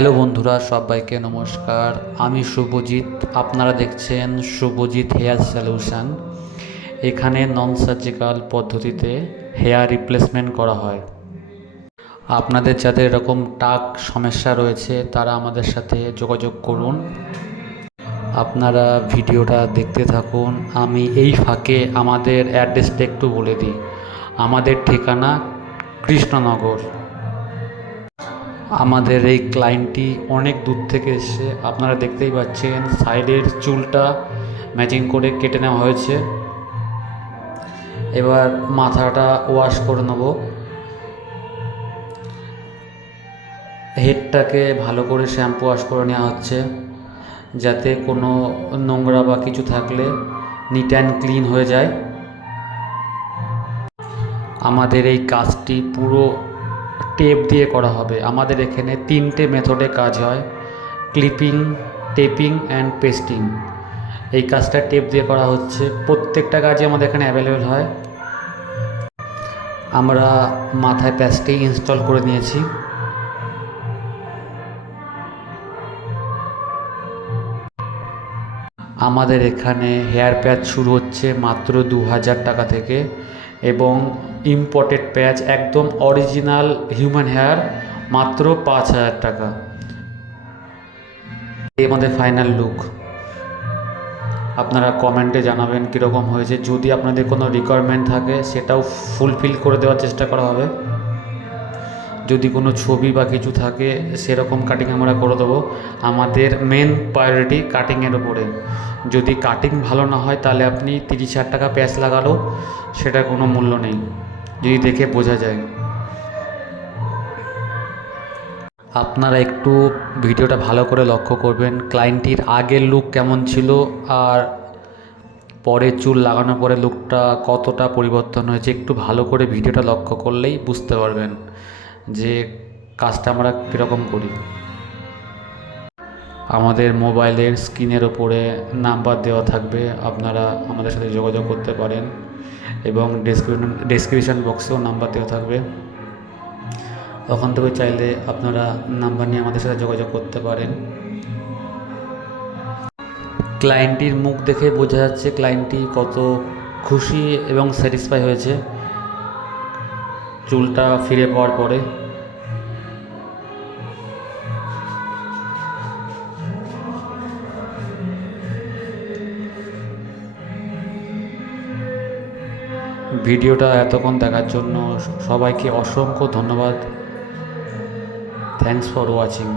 Hello বন্ধুরা, সবাইকে নমস্কার। আমি শুভজিৎ, আপনারা দেখছেন শুভজিৎ হেয়ার সলিউশন। এখানে নন সার্জিক্যাল পদ্ধতিতে হেয়ার রিপ্লেসমেন্ট করা হয়। আপনাদের যাদের এরকম টাক সমস্যা রয়েছে তারা আমাদের সাথে যোগাযোগ করুন। আপনারা ভিডিওটা দেখতে থাকুন। আমি এই ফাঁকে আমাদের অ্যাড্রেসটা একটু বলে দিই। আমাদের ঠিকানা কৃষ্ণনগর। আমাদের এই ক্লায়েন্টটি অনেক দূর থেকে এসেছে, আপনারা দেখতেই পাচ্ছেন সাইডের চুলটা ম্যাচিং করে কেটে নেওয়া হয়েছে। এবার মাথাটা ওয়াশ করে নেব। হেডটাকে ভালো করে শ্যাম্পু ওয়াশ করে নেওয়া হচ্ছে, যাতে কোনো নোংরা বা কিছু থাকলে নিট অ্যান্ড ক্লিন হয়ে যায়। আমাদের এই কাজটি পুরো টেপ দিয়ে করা হবে। আমাদের এখানে 3টে মেথডে কাজ হয়: ক্লিপিং, টেপিং অ্যান্ড পেস্টিং। এই কাজটা টেপ দিয়ে করা হচ্ছে। প্রত্যেকটা কাজই আমাদের এখানে অ্যাভেলেবেল হয়। আমরা মাথায় প্যাচটি ইনস্টল করে নিয়েছি। আমাদের এখানে হেয়ার প্যাচ শুরু হচ্ছে মাত্র 2000 টাকা থেকে, এবং ইম্পোর্টেড প্যাচ একদম অরিজিনাল হিউম্যান হেয়ার মাত্র 5000 টাকা। এই আমাদের ফাইনাল লুক। আপনারা কমেন্টে জানাবেন কীরকম হয়েছে। যদি আপনাদের কোনো রিকোয়ারমেন্ট থাকে সেটাও ফুলফিল করে দেওয়ার চেষ্টা করা হবে। যদি কোনো ছবি বা কিছু থাকে সেরকম কাটিং আমরা করে দেবো। আমাদের মেন প্রায়োরিটি কাটিংয়ের ওপরে। যদি কাটিং ভালো না হয় তাহলে আপনি 30,000 টাকা প্যাচ লাগালেও সেটার কোনো মূল্য নেই, যদি দেখে বোঝা যায়। আপনারা একটু ভিডিওটা ভালো করে লক্ষ্য করবেন, ক্লায়েন্টটির আগের লুক কেমন ছিল আর পরে চুল লাগানোর পরে লুকটা কতটা পরিবর্তন হয়েছে। একটু ভালো করে ভিডিওটা লক্ষ্য করলেই বুঝতে পারবেন যে কাজটা আমরা কীরকম করি। আমাদের মোবাইলের স্ক্রিনের ওপরে নাম্বার দেওয়া থাকবে, আপনারা আমাদের সাথে যোগাযোগ করতে পারেন, এবং ডেসক্রিপশন বক্সেও নাম্বার দেওয়া থাকবে। ওখান থেকে চাইলে আপনারা নাম্বার নিয়ে আমাদের সাথে যোগাযোগ করতে পারেন। ক্লায়েন্টটির মুখ দেখে বোঝা যাচ্ছে ক্লায়েন্টটি কত খুশি এবং স্যাটিসফাই হয়েছে চুলটা ফিরে পাওয়ার পরে। ভিডিওটা এতক্ষণ দেখার জন্য সবাইকে অসংখ্য ধন্যবাদ। Thanks for watching.